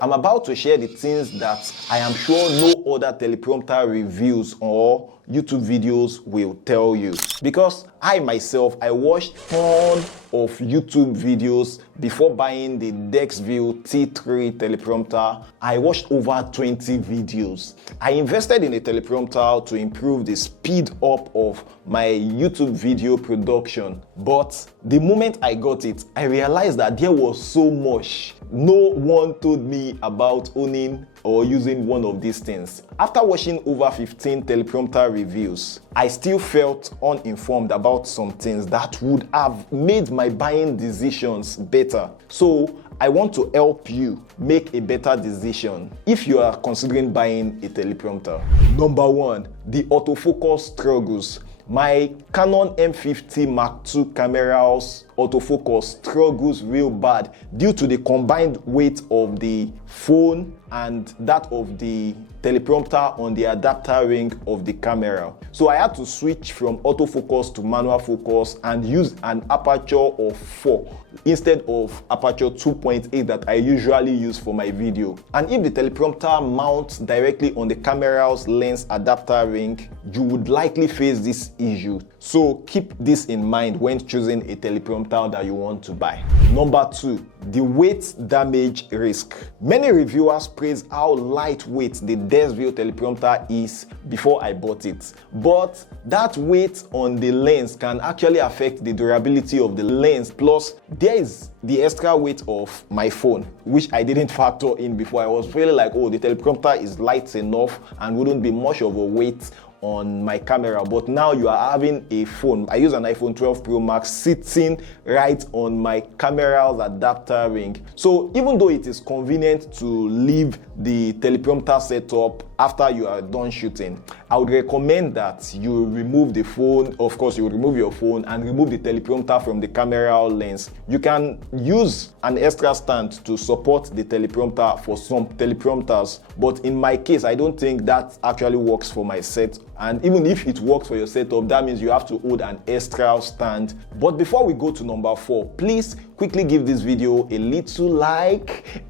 I'm about to share the things that I am sure no other teleprompter reviews or YouTube videos will tell you. Because I myself, I watched tons of YouTube videos before buying the Desview T3 Teleprompter. I watched over 20 videos. I invested in a teleprompter to improve the speed up of my YouTube video production. But the moment I got it, I realized that there was so much. No one told me about owning or using one of these things. After watching over 15 teleprompter reviews, I still felt uninformed about some things that would have made my buying decisions better. So I want to help you make a better decision if you are considering buying a teleprompter. Number 1, the autofocus struggles. My Canon M50 Mark II camera's autofocus struggles real bad due to the combined weight of the phone and that of the teleprompter on the adapter ring of the camera. So I had to switch from autofocus to manual focus and use an aperture of 4 instead of aperture 2.8 that I usually use for my video. And if the teleprompter mounts directly on the camera's lens adapter ring, you would likely face this issue. So keep this in mind when choosing a teleprompter that you want to buy. Number 2, the weight damage risk. Many reviewers praise how lightweight the Desview teleprompter is before I bought it. But that weight on the lens can actually affect the durability of the lens. Plus, there is the extra weight of my phone, which I didn't factor in before. I was feeling like, oh, the teleprompter is light enough and wouldn't be much of a weight on my camera. But now you are having a phone. I use an iPhone 12 Pro Max sitting right on my camera's adapter ring. So even though it is convenient to leave the teleprompter setup after you are done shooting, I would recommend that you remove the phone. Of course, you would remove your phone and remove the teleprompter from the camera lens. You can use an extra stand to support the teleprompter for some teleprompters, but in my case, I don't think that actually works for my set. And even if it works for your setup, that means you have to hold an extra stand. But before we go to number 4, please quickly give this video a little like.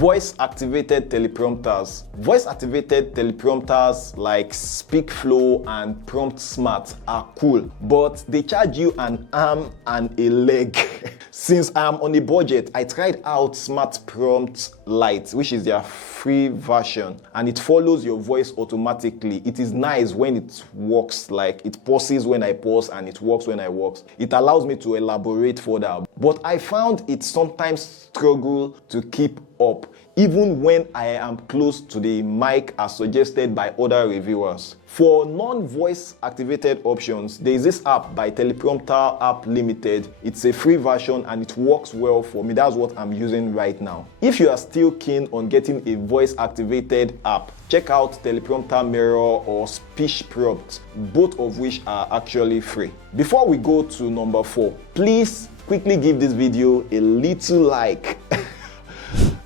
Voice-activated teleprompters. Voice-activated teleprompters like SpeakFlow and Prompt Smart are cool, but they charge you an arm and a leg. Since I'm on a budget, I tried out Smart Prompt Lite, which is their free version, and it follows your voice automatically. It is nice when it works, like it pauses when I pause and it works when I work. It allows me to elaborate further, but I found it sometimes struggle to keep up, even when I am close to the mic as suggested by other reviewers. For non-voice activated options, there is this app by Teleprompter App Limited. It's a free version and it works well for me. That's what I'm using right now. If you are still keen on getting a voice activated app, check out Teleprompter Mirror or Speech Prompt, both of which are actually free. Before we go to number 4, please quickly give this video a little like.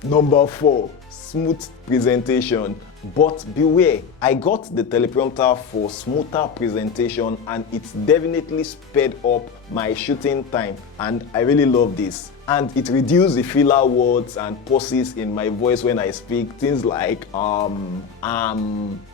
Number 4, smooth presentation. But beware, I got the teleprompter for smoother presentation and it's definitely sped up my shooting time, and I really love this. And it reduced the filler words and pauses in my voice when I speak, things like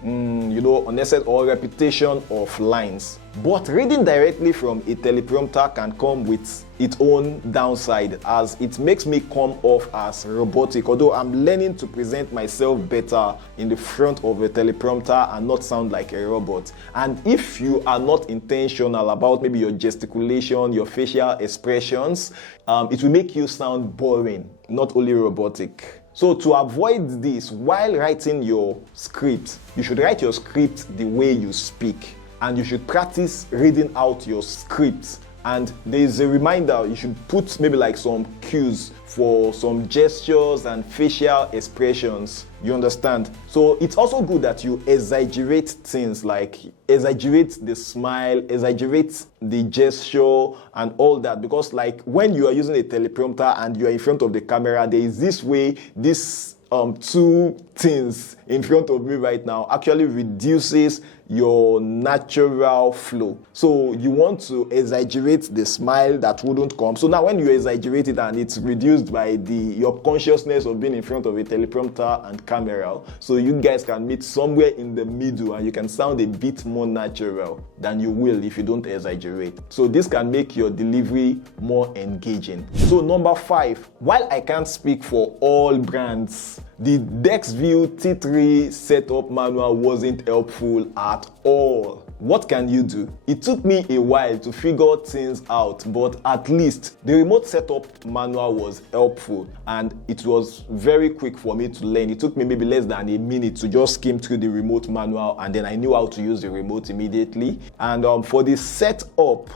unnecessary or repetition of lines. But reading directly from a teleprompter can come with its own downside, as it makes me come off as robotic, although I'm learning to present myself better in the front of a teleprompter and not sound like a robot. And if you are not intentional about maybe your gesticulation, your facial expressions, it will make you sound boring, not only robotic. So to avoid this, while writing your script, you should write your script the way you speak, and you should practice reading out your script. And there is a reminder, you should put maybe like some cues for some gestures and facial expressions, you understand? So it's also good that you exaggerate things, like exaggerate the smile, exaggerate the gesture and all that, because like when you are using a teleprompter and you are in front of the camera, there is this way, this two things in front of me right now actually reduces your natural flow. So you want to exaggerate the smile that wouldn't come. So now when you exaggerate it and it's reduced by your consciousness of being in front of a teleprompter and camera, so you guys can meet somewhere in the middle and you can sound a bit more natural than you will if you don't exaggerate. So this can make your delivery more engaging. So number 5, while I can't speak for all brands, the Desview T3 setup manual wasn't helpful at all. What can you do? It took me a while to figure things out, but at least the remote setup manual was helpful and it was very quick for me to learn. It took me maybe less than a minute to just skim through the remote manual, and then I knew how to use the remote immediately. And for the setup,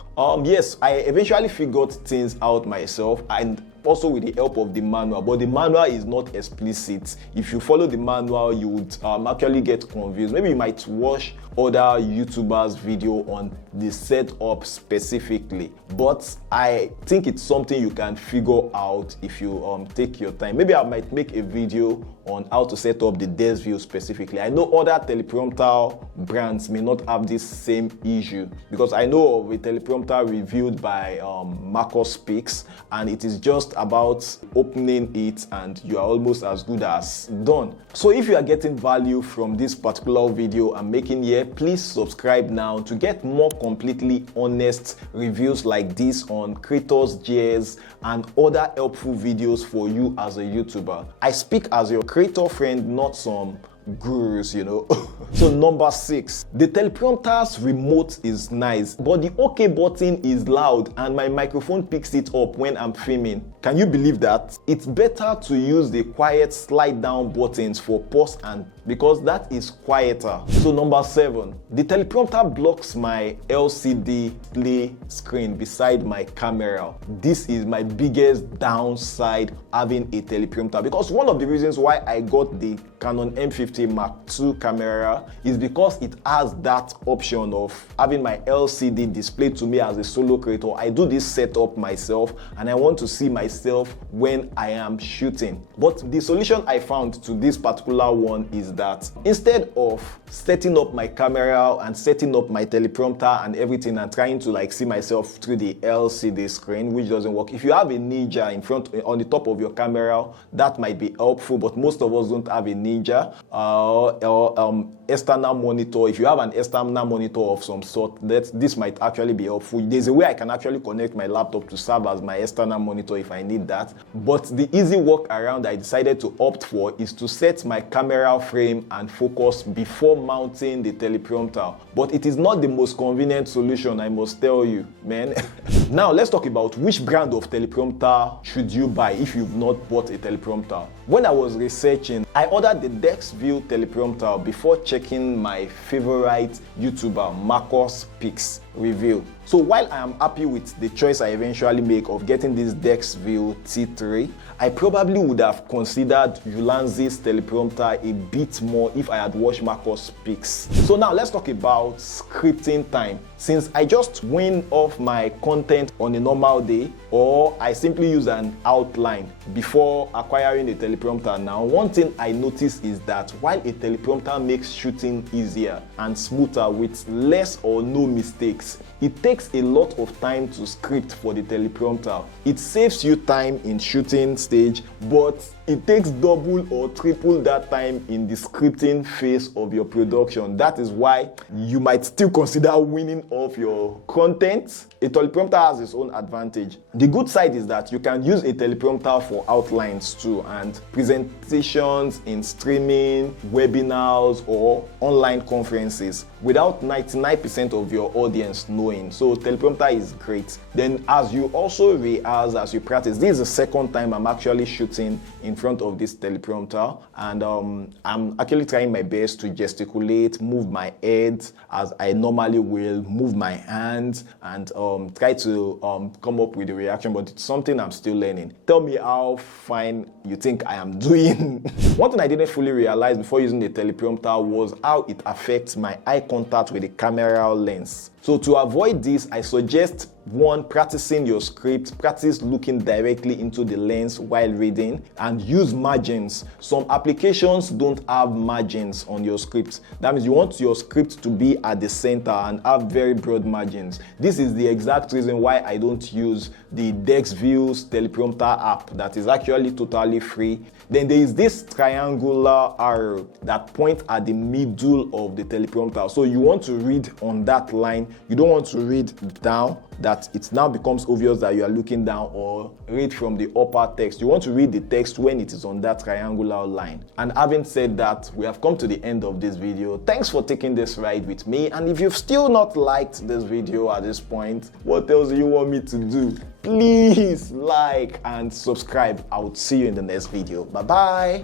yes, I eventually figured things out myself, and also with the help of the manual, but the manual is not explicit. If you follow the manual, you would actually get confused. Maybe you might watch other YouTubers' video on the setup specifically, but I think it's something you can figure out if you take your time. Maybe I might make a video on how to set up the Desview specifically. I know other teleprompter brands may not have this same issue, because I know of a teleprompter reviewed by Marcus Speaks, and it is just about opening it and you are almost as good as done. So if you are getting value from this particular video I'm making here, please subscribe now to get more completely honest reviews like this on creators' gears and other helpful videos for you as a YouTuber. I speak as your creator friend, not some gurus, you know. So number 6, the teleprompter's remote is nice, but the OK button is loud and my microphone picks it up when I'm filming. Can you believe that? It's better to use the quiet slide down buttons for pause and because that is quieter. So number 7, the teleprompter blocks my LCD play screen beside my camera. This is my biggest downside having a teleprompter, because one of the reasons why I got the Canon M50 Mark II camera is because it has that option of having my LCD displayed to me as a solo creator. I do this setup myself and I want to see myself when I am shooting. But the solution I found to this particular one is that instead of setting up my camera and setting up my teleprompter and everything and trying to like see myself through the LCD screen, which doesn't work, if you have a Ninja in front on the top of your camera, that might be helpful, but most of us don't have a Ninja or external monitor. If you have an external monitor of some sort, this might actually be helpful. There's a way I can actually connect my laptop to serve as my external monitor if I need that. But the easy workaround I decided to opt for is to set my camera frame and focus before mounting the teleprompter. But it is not the most convenient solution, I must tell you, man. Now let's talk about which brand of teleprompter should you buy if you've not bought a teleprompter. When I was researching, I ordered the Bestview Teleprompter before checking my favorite YouTuber Marcus Speaks review. So while I am happy with the choice I eventually make of getting this Desview T3, I probably would have considered Ulanzi's teleprompter a bit more if I had watched Marcus Speaks. So now let's talk about scripting time. Since I just wing off my content on a normal day, or I simply use an outline before acquiring a teleprompter, now one thing I notice is that while a teleprompter makes shooting easier and smoother with less or no mistakes, it takes a lot of time to script for the teleprompter. It saves you time in shooting stage, but it takes double or triple that time in the scripting phase of your production. That is why you might still consider winning off your content. A teleprompter has its own advantage. The good side is that you can use a teleprompter for outlines too, and presentations in streaming, webinars, or online conferences without 99% of your audience knowing. So teleprompter is great. Then as you also rehearse, as you practice, this is the second time I'm actually shooting in front of this teleprompter, and I'm actually trying my best to gesticulate, move my head as I normally will, move my hands, and try to come up with a reaction, but it's something I'm still learning. Tell me how fine you think I am doing. One thing I didn't fully realize before using the teleprompter was how it affects my eye contact with the camera lens. So to avoid this, I suggest one, practicing your script, practice looking directly into the lens while reading, and use margins. Some applications don't have margins on your script. That means you want your script to be at the center and have very broad margins. This is the exact reason why I don't use the Desview Teleprompter app that is actually totally free. Then there is this triangular arrow that points at the middle of the teleprompter. So you want to read on that line. You don't want to read down, that it now becomes obvious that you are looking down, or read from the upper text. You want to read the text when it is on that triangular line. And having said that, we have come to the end of this video. Thanks for taking this ride with me. And if you've still not liked this video at this point, what else do you want me to do? Please like and subscribe. I will see you in the next video. Bye bye.